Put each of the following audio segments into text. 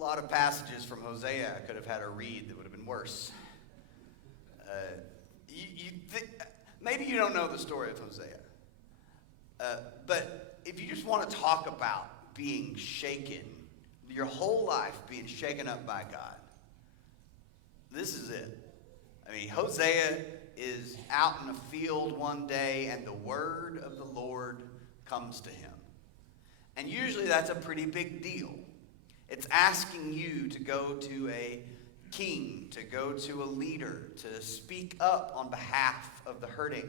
lot of passages from Hosea I could have had her read that would have been worse. Maybe you don't know the story of Hosea. But if you just want to talk about being shaken, your whole life being shaken up by God, this is it. I mean, Hosea is out in a field one day, and the word of the Lord comes to him. And usually that's a pretty big deal. It's asking you to go to a king, to go to a leader, to speak up on behalf of the hurting.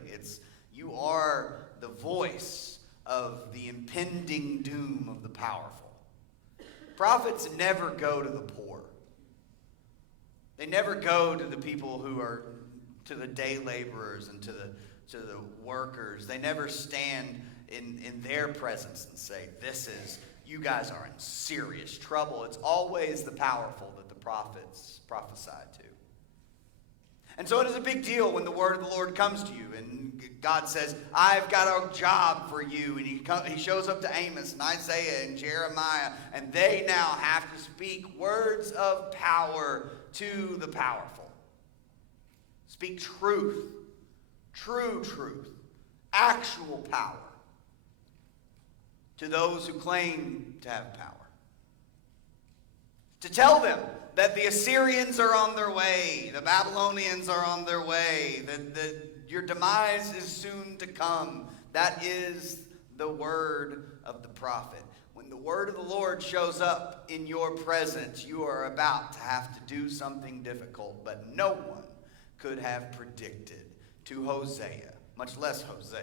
You are the voice of the impending doom of the powerful. Prophets never go to the poor. They never go to the people who are, to the day laborers and to the workers. They never stand in their presence and say, you guys are in serious trouble. It's always the powerful that the prophets prophesied to. And so it is a big deal when the word of the Lord comes to you and God says, I've got a job for you. And he shows up to Amos and Isaiah and Jeremiah, and they now have to speak words of power to the powerful. Speak truth, true truth, actual power to those who claim to have power. To tell them that the Assyrians are on their way, the Babylonians are on their way, that your demise is soon to come. That is the word of the prophet. When the word of the Lord shows up in your presence, you are about to have to do something difficult, but no one could have predicted to Hosea, much less Hosea,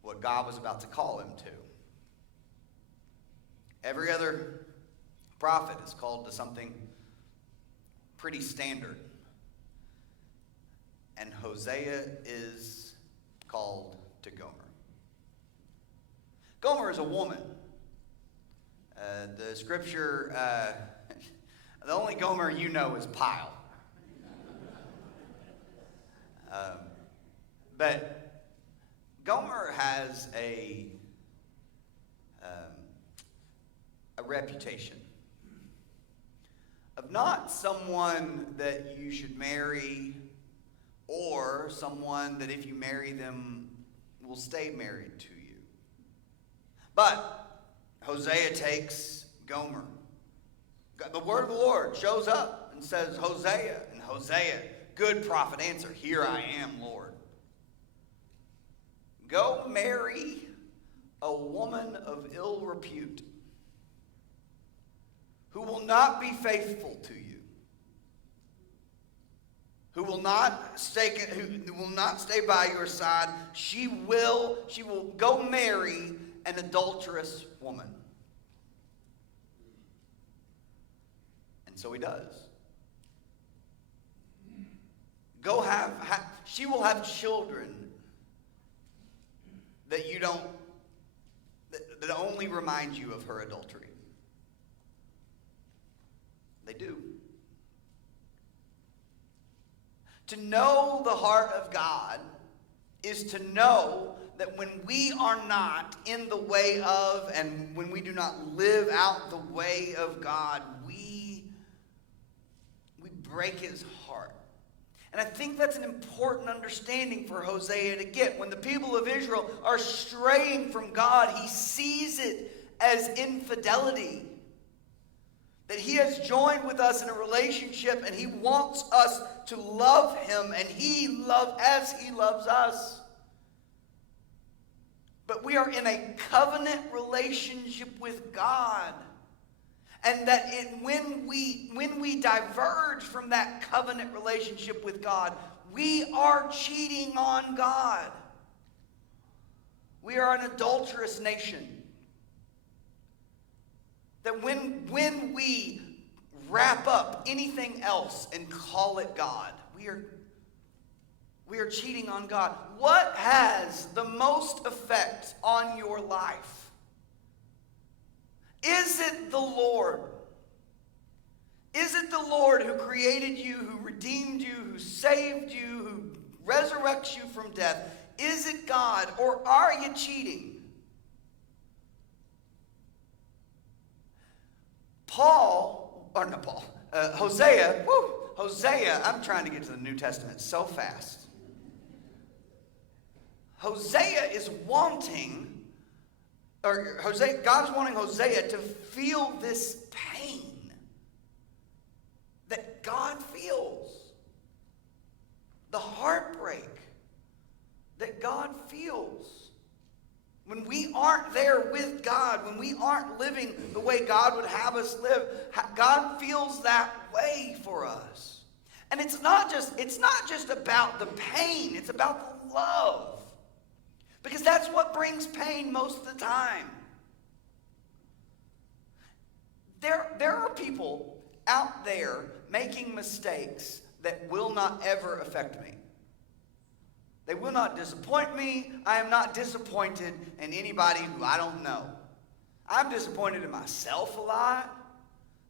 what God was about to call him to. Every other prophet is called to something pretty standard. And Hosea is called to Gomer. Gomer is a woman. The scripture, the only Gomer you know is Pile. But Gomer has a reputation of not someone that you should marry, or someone that if you marry them will stay married to you. But Hosea takes Gomer. The word of the Lord shows up and says, Hosea, and Hosea, good prophet, answer, here I am, Lord. Go marry a woman of ill repute who will not be faithful to you, who will not stay by your side. She will go marry an adulterous woman. And so he does. She will have children that only remind you of her adultery. They do. To know the heart of God is to know that when we are not in the way of, and when we do not live out the way of God, we break his heart. And I think that's an important understanding for Hosea to get. When the people of Israel are straying from God, he sees it as infidelity. That he has joined with us in a relationship, and he wants us to love him, and as he loves us. But we are in a covenant relationship with God. And that when we diverge from that covenant relationship with God, we are cheating on God. We are an adulterous nation. That when we wrap up anything else and call it God, we are cheating on God. What has the most effect on your life? Is it the Lord? Is it the Lord who created you, who redeemed you, who saved you, who resurrects you from death? Is it God, or are you cheating? Hosea, I'm trying to get to the New Testament so fast. Hosea is wanting, God's wanting Hosea to feel this pain that God feels. The heartbreak that God feels. When we aren't there with God, when we aren't living the way God would have us live, God feels that way for us. And it's not just about the pain, it's about the love. Because that's what brings pain most of the time. There are people out there making mistakes that will not ever affect me. They will not disappoint me. I am not disappointed in anybody who I don't know. I'm disappointed in myself a lot.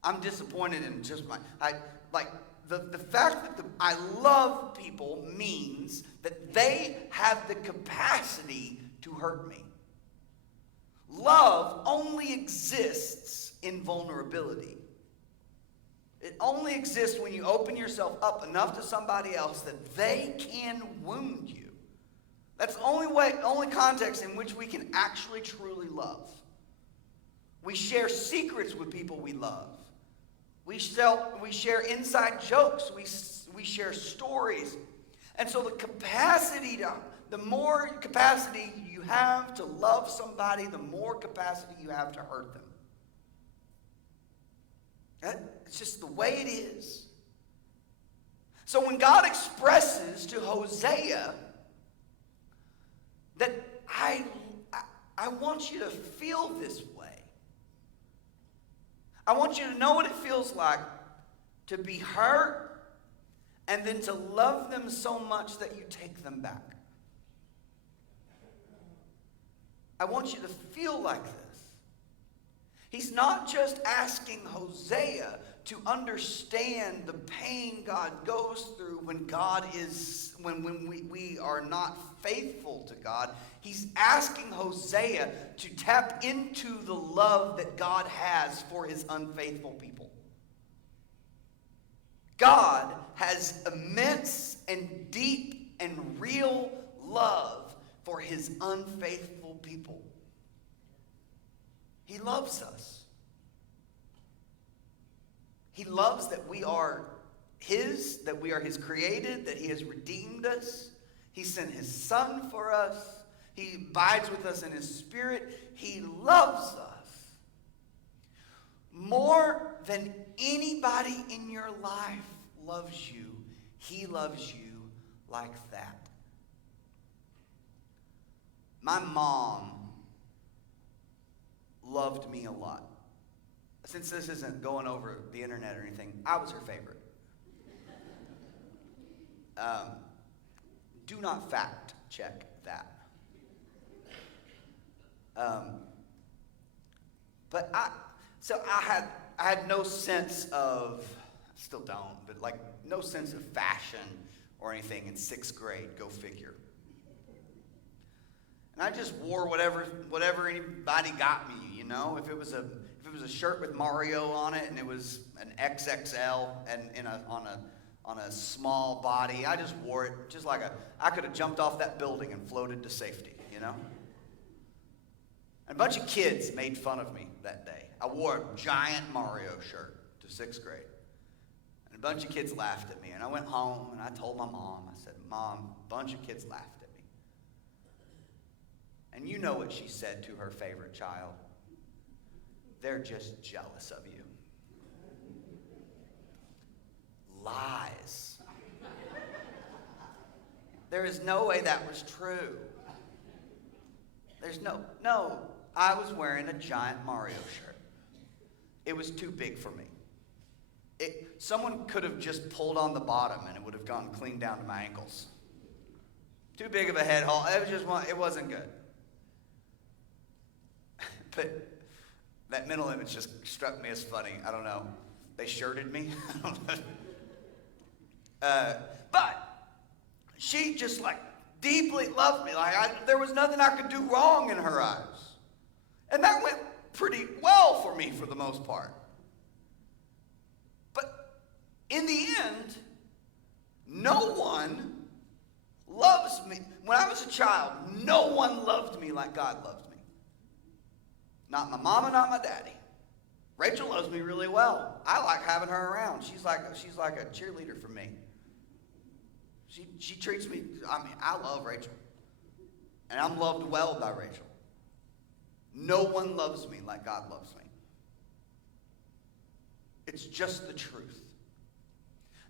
I'm disappointed in just the fact that I love people means that they have the capacity to hurt me. Love only exists in vulnerability. It only exists when you open yourself up enough to somebody else that they can wound you. That's the only context in which we can actually truly love. We share secrets with people we love. We share inside jokes. We share stories. And so the more capacity you have to love somebody, the more capacity you have to hurt them. It's just the way it is. So when God expresses to Hosea that I want you to feel this way. I want you to know what it feels like to be hurt and then to love them so much that you take them back. I want you to feel like this. He's not just asking Hosea to understand the pain God goes through when we are not faithful to God. He's asking Hosea to tap into the love that God has for his unfaithful people. God has immense and deep and real love for his unfaithful people. He loves us. He loves that we are his, that we are his created, that he has redeemed us. He sent his son for us. He abides with us in his spirit. He loves us. More than anybody in your life loves you, he loves you like that. My mom loved me a lot. Since this isn't going over the internet or anything, I was her favorite. Do not fact check that. But I had no sense of, still don't, but like no sense of fashion or anything in 6th grade. Go figure. And I just wore whatever anybody got me, you know. If it was a shirt with Mario on it and it was an XXL and on a small body, I just wore it just like I could have jumped off that building and floated to safety, you know. And a bunch of kids made fun of me that day. I wore a giant Mario shirt to 6th grade. And a bunch of kids laughed at me. And I went home and I told my mom, I said, Mom, a bunch of kids laughed at me. And you know what she said to her favorite child. They're just jealous of you. Lies. There is no way that was true. There's no, I was wearing a giant Mario shirt. It was too big for me. Someone could have just pulled on the bottom and it would have gone clean down to my ankles. Too big of a head haul. It wasn't good. But that mental image just struck me as funny. I don't know. They shirted me. I don't know. But she just like deeply loved me. Like there was nothing I could do wrong in her eyes. And that went pretty well for me for the most part. in the end, no one loves me. When I was a child, no one loved me like God loved me. Not my mama, not my daddy. Rachel loves me really well. I like having her around. She's like a cheerleader for me. She treats me, I love Rachel. And I'm loved well by Rachel. No one loves me like God loves me. It's just the truth.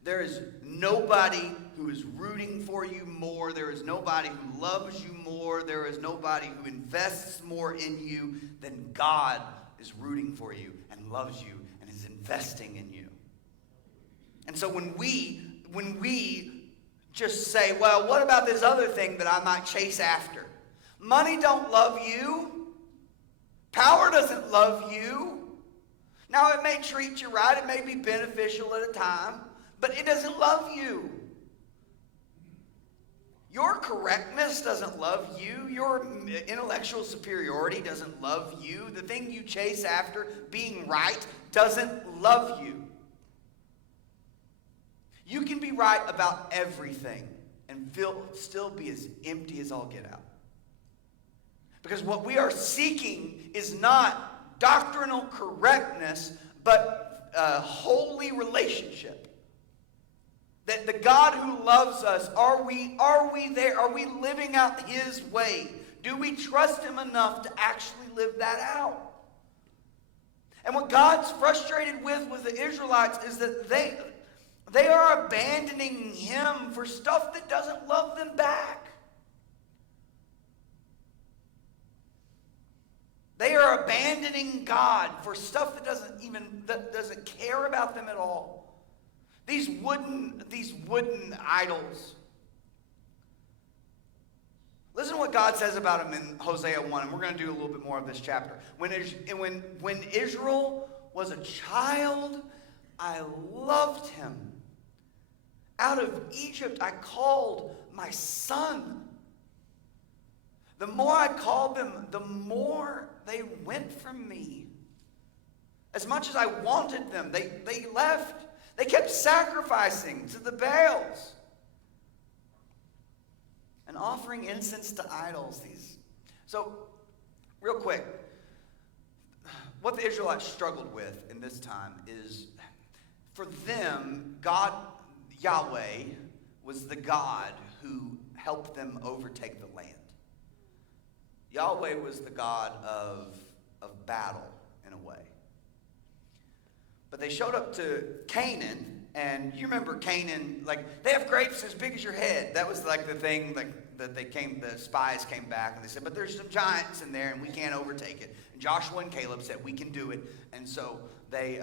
There is nobody who is rooting for you more. There is nobody who loves you more. There is nobody who invests more in you than God is rooting for you and loves you and is investing in you. And so when we just say, well, what about this other thing that I might chase after? Money don't love you. Power doesn't love you. Now, it may treat you right. It may be beneficial at a time. But it doesn't love you. Your correctness doesn't love you. Your intellectual superiority doesn't love you. The thing you chase after, being right, doesn't love you. You can be right about everything and still be as empty as all get out. Because what we are seeking is not doctrinal correctness, but a holy relationship. That the God who loves us, are we there? Are we living out His way? Do we trust Him enough to actually live that out? And what God's frustrated with the Israelites is that they are abandoning Him for stuff that doesn't love them back. They are abandoning God for stuff that doesn't care about them at all. These wooden idols. Listen to what God says about them in Hosea 1, and we're going to do a little bit more of this chapter. When Israel was a child, I loved him. Out of Egypt I called my son. The more I called them, the more they went from me. As much as I wanted them, they left. They kept sacrificing to the Baals and offering incense to idols. So, real quick, what the Israelites struggled with in this time is, for them, God, Yahweh, was the God who helped them overtake the land. Yahweh was the God of battle, in a way. But they showed up to Canaan, and you remember Canaan, like, they have grapes as big as your head. That was like the thing, that the spies came back, and they said, but there's some giants in there, and we can't overtake it. And Joshua and Caleb said, we can do it. And so they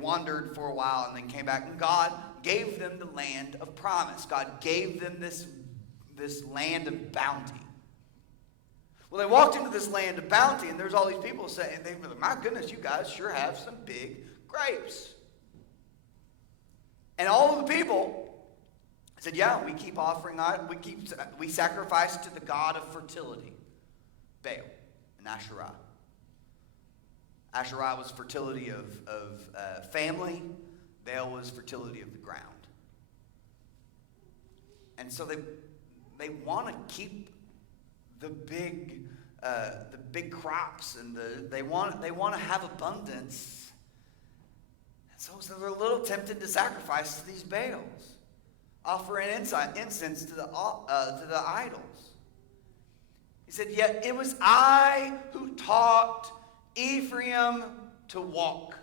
wandered for a while, and then came back, and God gave them the land of promise. God gave them this land of bounty. Well, they walked into this land of bounty, and there's all these people saying, they were like, my goodness, you guys sure have some big grapes. And all of the people said, yeah, we keep offering, we sacrifice to the god of fertility, Baal and Asherah. Asherah was fertility of family. Baal was fertility of the ground. And so they want to keep the big crops, and they want to have abundance. So they're a little tempted to sacrifice to these Baals, offering incense to the idols. He said, yet it was I who taught Ephraim to walk.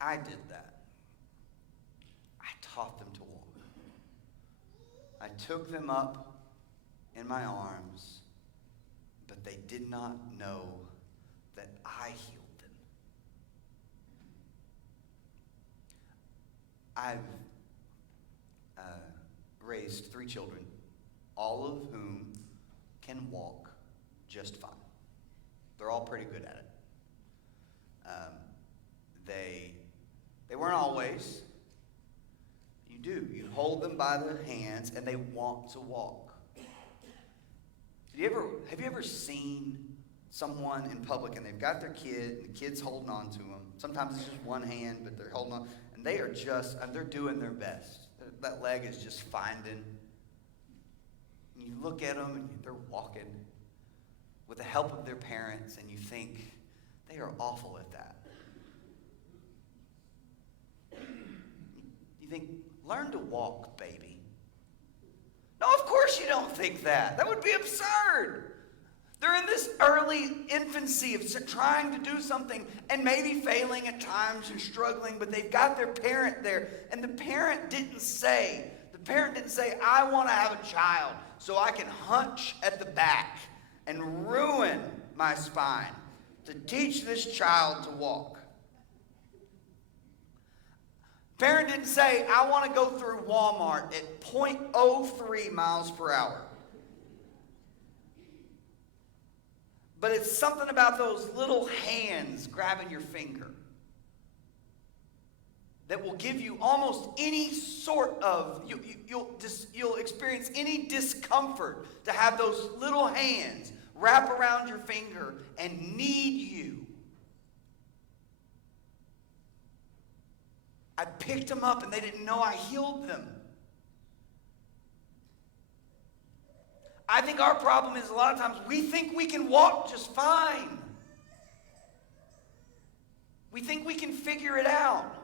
I did that. I taught them to walk. I took them up in my arms, but they did not know that I healed them. I've raised 3 children, all of whom can walk just fine. They're all pretty good at it. They weren't always. You hold them by the hands, and they want to walk. Have you ever seen someone in public and they've got their kid and the kid's holding on to them. Sometimes it's just one hand, but they're holding on. And they are just, they're doing their best. That leg is just finding. And you look at them and they're walking with the help of their parents and you think, they are awful at that. You think, learn to walk, baby. No, of course you don't think that. That would be absurd. They're in this early infancy of trying to do something and maybe failing at times and struggling, but they've got their parent there. And the parent didn't say, I want to have a child so I can hunch at the back and ruin my spine to teach this child to walk. Parent didn't say, I want to go through Walmart at 0.03 miles per hour. But it's something about those little hands grabbing your finger that will give you almost any sort of, you'll experience any discomfort to have those little hands wrap around your finger and knead you. I picked them up and they didn't know I healed them. I think our problem is a lot of times we think we can walk just fine. We think we can figure it out.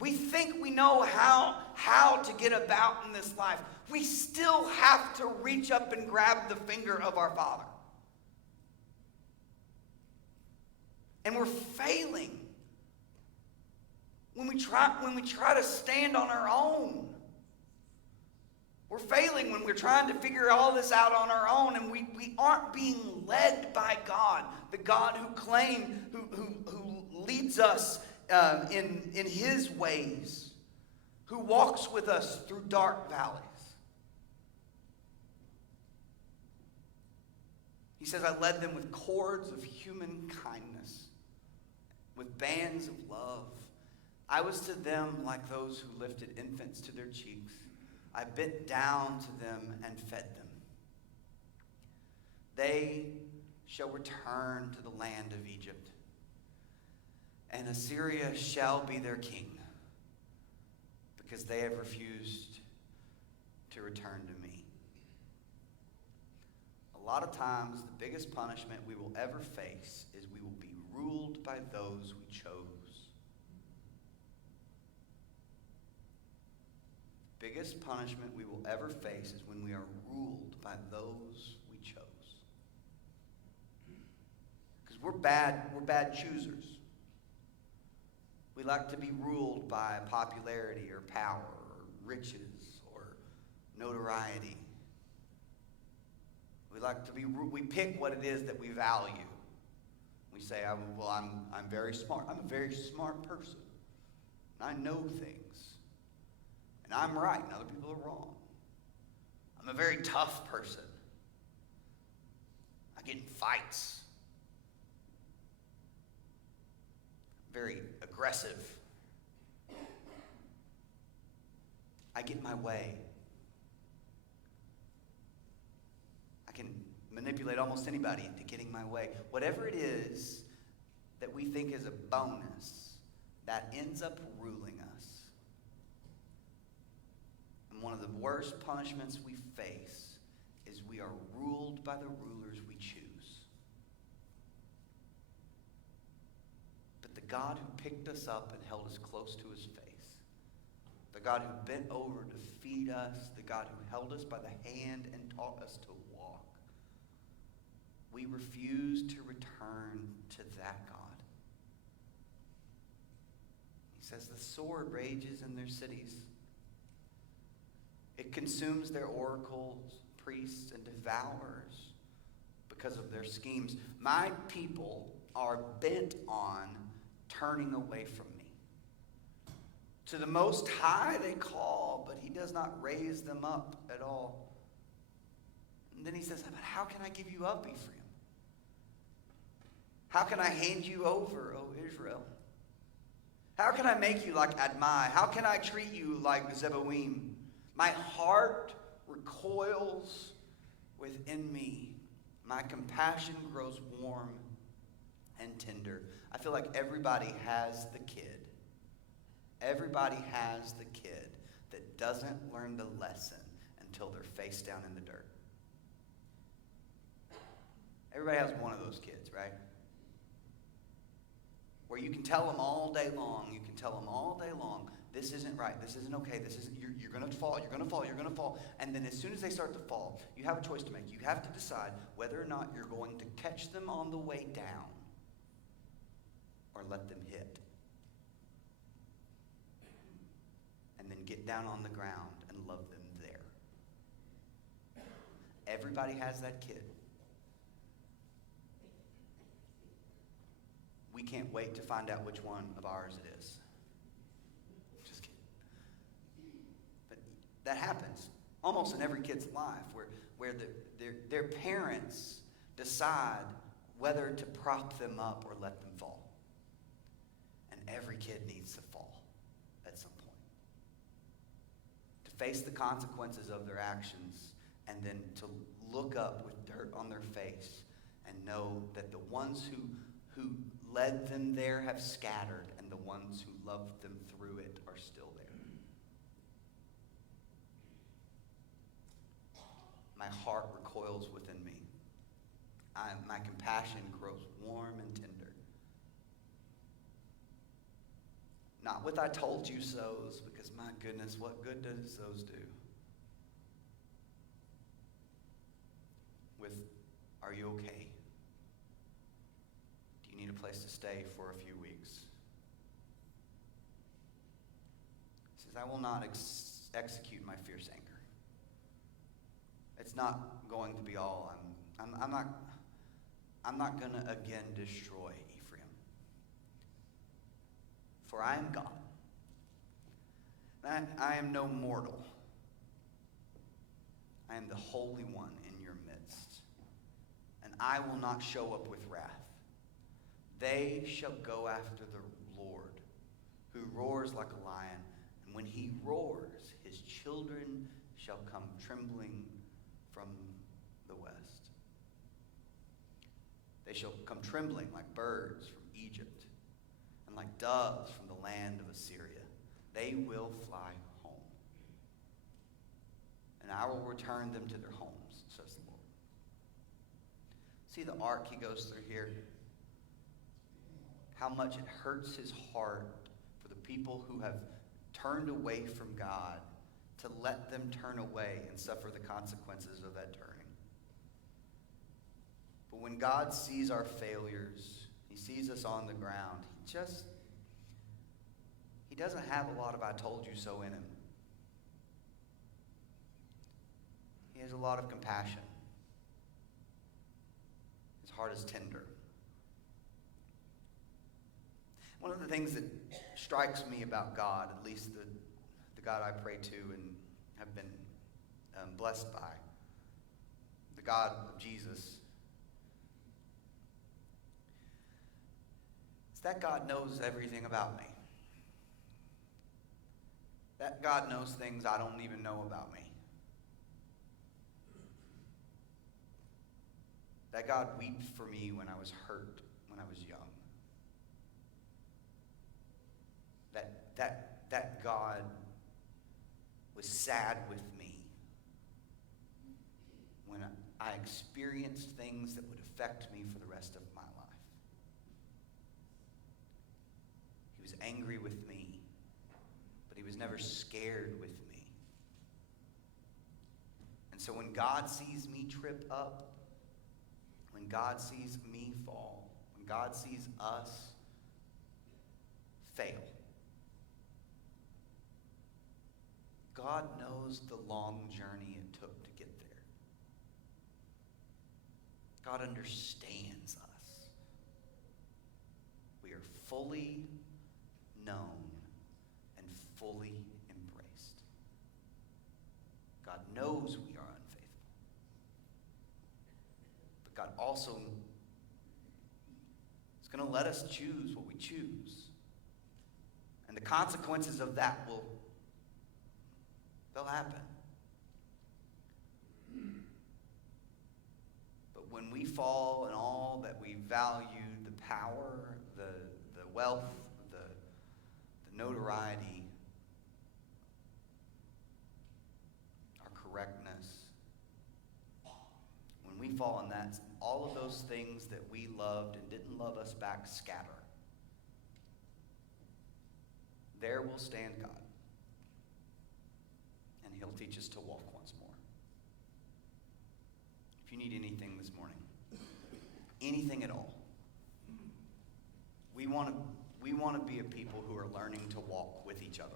We think we know how to get about in this life. We still have to reach up and grab the finger of our Father. And we're failing when we try to stand on our own. We're failing when we're trying to figure all this out on our own, and we aren't being led by God, the God who leads us in his ways, who walks with us through dark valleys. He says, I led them with cords of human kindness, with bands of love. I was to them like those who lifted infants to their cheeks. I bent down to them and fed them. They shall return to the land of Egypt, and Assyria shall be their king, because they have refused to return to me. A lot of times, the biggest punishment we will ever face is we will be ruled by those we chose. Biggest punishment we will ever face is when we are ruled by those we chose. Because we're bad choosers. We like to be ruled by popularity or power or riches or notoriety. We pick what it is that we value. We say, I'm very smart. I'm a very smart person. And I know things. And I'm right and other people are wrong. I'm a very tough person. I get in fights. Very aggressive. I get my way. I can manipulate almost anybody into getting my way. Whatever it is that we think is a bonus, that ends up ruling us. And one of the worst punishments we face is we are ruled by the rulers we choose. But the God who picked us up and held us close to his face, the God who bent over to feed us, the God who held us by the hand and taught us to walk, we refuse to return to that God. He says the sword rages in their cities. It consumes their oracles, priests, and devours because of their schemes. My people are bent on turning away from me. To the Most High they call, but he does not raise them up at all. And then he says, but how can I give you up, Ephraim? How can I hand you over, O Israel? How can I make you like Admai? How can I treat you like Zeboim? My heart recoils within me, my compassion grows warm and tender. I feel like everybody has the kid. Everybody has the kid that doesn't learn the lesson until they're face down in the dirt. Everybody has one of those kids, right? Where you can tell them all day long, this isn't right, this isn't okay, you're going to fall, you're going to fall, you're going to fall. And then as soon as they start to fall, you have a choice to make. You have to decide whether or not you're going to catch them on the way down or let them hit. And then get down on the ground and love them there. Everybody has that kid. We can't wait to find out which one of ours it is. Just kidding. But that happens almost in every kid's life where their parents decide whether to prop them up or let them fall. And every kid needs to fall at some point. To face the consequences of their actions and then to look up with dirt on their face and know that the ones who led them there have scattered, and the ones who loved them through it are still there. My heart recoils within me. My compassion grows warm and tender. Not with "I told you so's," because my goodness, what good does those do? With "Are you okay? Need a place to stay for a few weeks." He says, "I will not execute my fierce anger." It's not going to be all. I'm not going to again destroy Ephraim. For I am God. I am no mortal. I am the Holy One in your midst. And I will not show up with wrath. They shall go after the Lord, who roars like a lion. And when he roars, his children shall come trembling from the west. They shall come trembling like birds from Egypt, and like doves from the land of Assyria. They will fly home. And I will return them to their homes, says the Lord. See the arc he goes through here? How much it hurts his heart for the people who have turned away from God to let them turn away and suffer the consequences of that turning. But when God sees our failures, he sees us on the ground, he doesn't have a lot of "I told you so" in him. He has a lot of compassion. His heart is tender. One of the things that strikes me about God, at least the God I pray to and have been blessed by, the God of Jesus, is that God knows everything about me. That God knows things I don't even know about me. That God wept for me when I was hurt, when I was young. That God was sad with me when I experienced things that would affect me for the rest of my life. He was angry with me, but he was never scared with me. And so when God sees me trip up, when God sees me fall, when God sees us fail, God knows the long journey it took to get there. God understands us. We are fully known and fully embraced. God knows we are unfaithful. But God also is going to let us choose what we choose. And the consequences of that they'll happen. when we fall in all that we value, the power, the wealth, the notoriety, our correctness, when we fall in that, all of those things that we loved and didn't love us back scatter. There will stand God, and he'll teach us to walk once more. If you need anything this morning, anything at all, we want to be a people who are learning to walk with each other.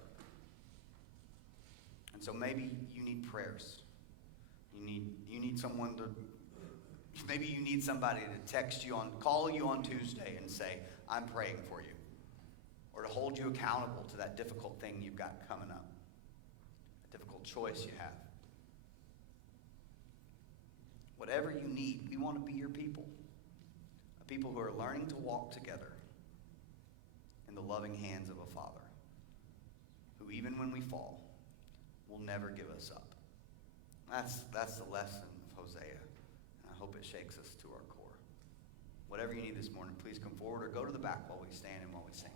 And so maybe you need prayers. You need someone to, maybe you need somebody to call you on Tuesday and say, I'm praying for you. Or to hold you accountable to that difficult thing you've got coming up. A difficult choice you have. Whatever you need, we want to be your people. A people who are learning to walk together in the loving hands of a Father who, even when we fall, will never give us up. That's the lesson of Hosea, and I hope it shakes us to our core. Whatever you need this morning, please come forward or go to the back while we stand and while we sing.